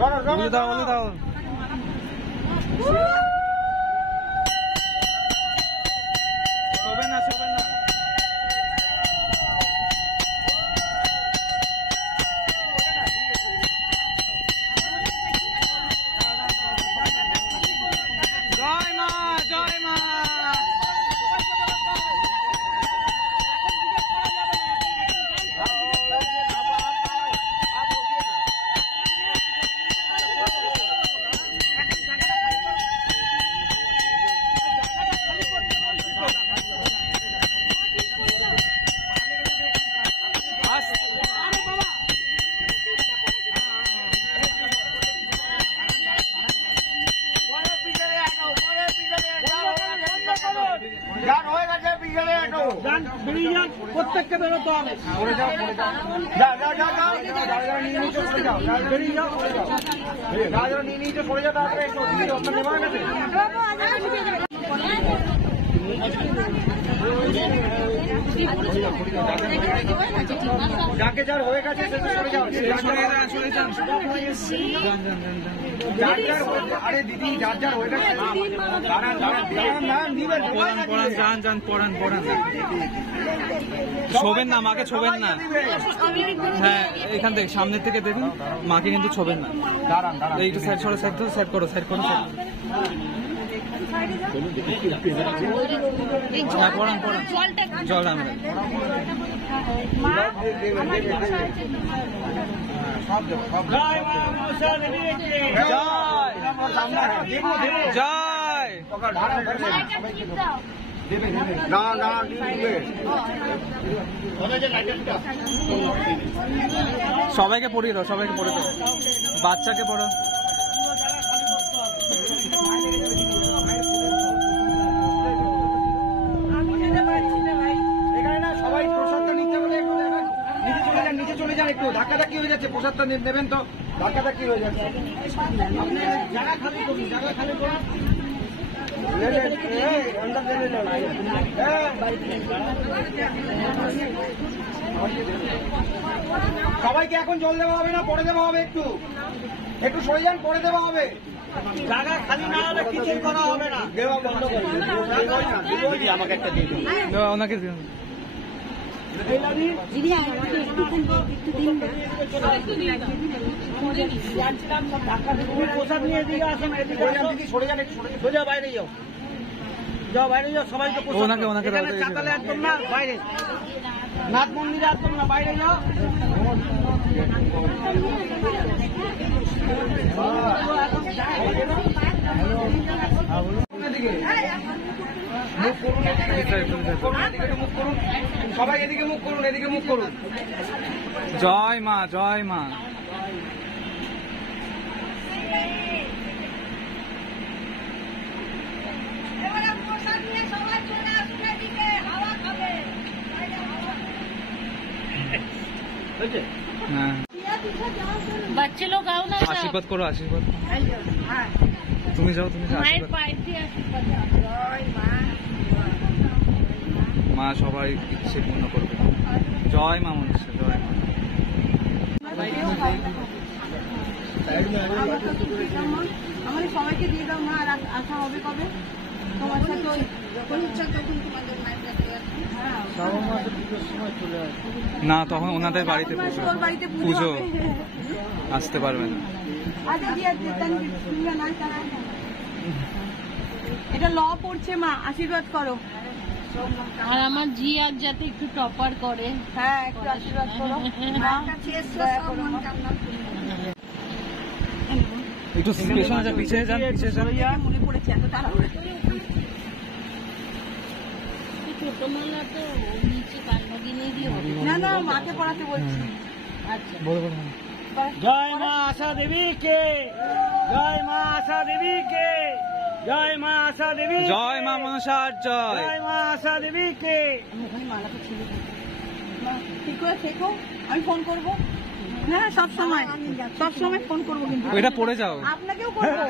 বলে দাও বলে দাও। শোবে না শোবে না। জয় মা জয় মা। প্রত্যেককে বেরোতে হবে। যাকে যার হয়ে গেছে সে তো সরে যাও। আরে দিদি যার যার হয়ে গেছে পড়ান পড়ান। ছোবেন না মাকে, ছোবেন না। হ্যাঁ এখান থেকে সামনের থেকে দেখুন, মাকে কিন্তু ছোবেন না। এইটু সাইড সরো, সাইড করো, সাইড করো, সাইড করো। পড়ান পড়ান, জল আমরা জয়। সবাইকে পড়িয়ে দাও, সবাইকে পড়ে দাও, বাচ্চাকে পড়ো। সবাই প্রসাদটা নিতে বলে নিচে চলে যান একটু, ধাক্কাধাক্কি হয়ে যাচ্ছে। প্রসাদটা নেবেন তো, ধাক্কাধাক্কি হয়ে যাচ্ছে। জায়গা খালি করুন, জায়গা খালি করুন। সবাইকে এখন জল দেওয়া হবে না, পরে দেওয়া হবে। একটু একটু সরে যান, পরে দেওয়া হবে। জায়গা খালি না হলে কিছুই করা হবে না। দেওয়া বন্ধ করুন। আমাকে একটা দিয়ে দিন, ওনাকে দিন। প্রসাদ নিয়ে এদিকে আসুন, সরে যান, একটু সোজা বাইরে যাও, যাও বাইরে যাও। সবাইকে ওনাকে চাতালে একদম না, বাইরে নাথ মন্দিরে একদম না, বাইরে যাও। সবাই এদিকে মুখ করুন, এদিকে মুখ করুন। জয় মা জয় মা। बच्चे लोग आओ ना, आशीर्वाद करो, आशीर्वाद। তুমি যাও, তুমি যাও, মা সবাই ইচ্ছে পূর্ণ করবে। জয় মা মনসা, জয় মা। আমাদের সবাইকে দিয়ে দাও মা। আর আসা হবে কবে তোমার সাথে? যখন ইচ্ছা তখন তোমাদের মায়ের কাছে না, তখন ওনাদের বাড়িতে পুজো, আসতে পারবেন। এটা ল পড়ছে মা, আশীর্বাদ করো। আর আমার জি আজ যাতে একটু টপার করে। হ্যাঁ একটু আশীর্বাদ করো। একটু পেছনে যান, পিছিয়ে যান, পিছিয়ে যান। মনে পড়েছে এত তাড়াহুড়ো। ছোট মালা তো নিচে কান্নাগি নিয়ে দিয়ে হবে না না, মাকে পড়াতে বলছি। আচ্ছা বলো বলো। জয় মা আশা দেবী কে, জয় মা আশা দেবী কে, জয় মা আশা দেবী, জয় মা মনসার জয়। জয় মা আশা দেবী কে। আমি ওখানে মালাটা ছিল, ঠিক করে থেকো, আমি ফোন করবো। হ্যাঁ সব সময় ফোন করবো, কিন্তু ওইটা পড়ে যাও। আপনাকেও করবো।